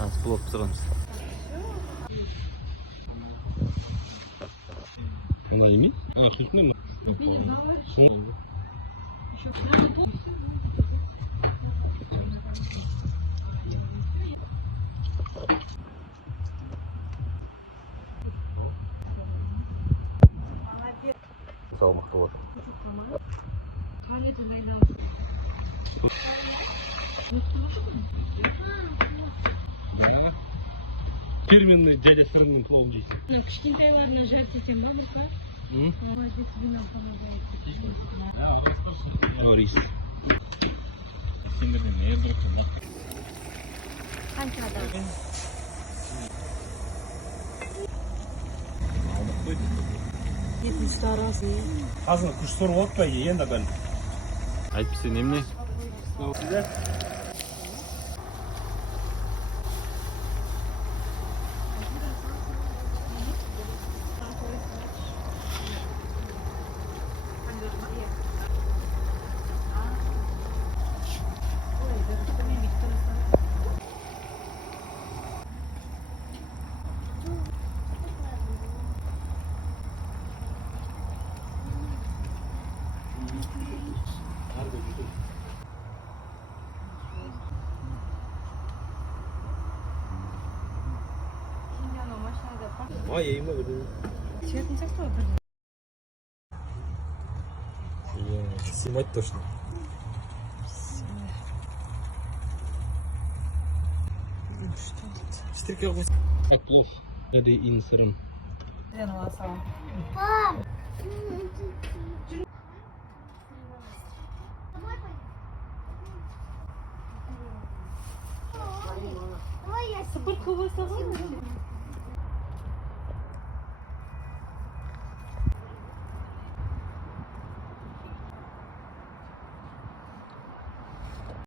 Nasıl bulup тұрғаныз? Olay mı? Kırkma mı? Салмақты болады. Фирменный дядя сырный плов жейсің. Кішкентайларына жарты етем ба бұқа? Рис. Қанша адам? Азын күш сорып отпай, енді бәл. Айтпесе немне? Ей ма бір. Цветный сақтау бір. Снимать точно. Штырка ғой. Как плов. Дәді ин сырым. Сыпыртқы болса ғой.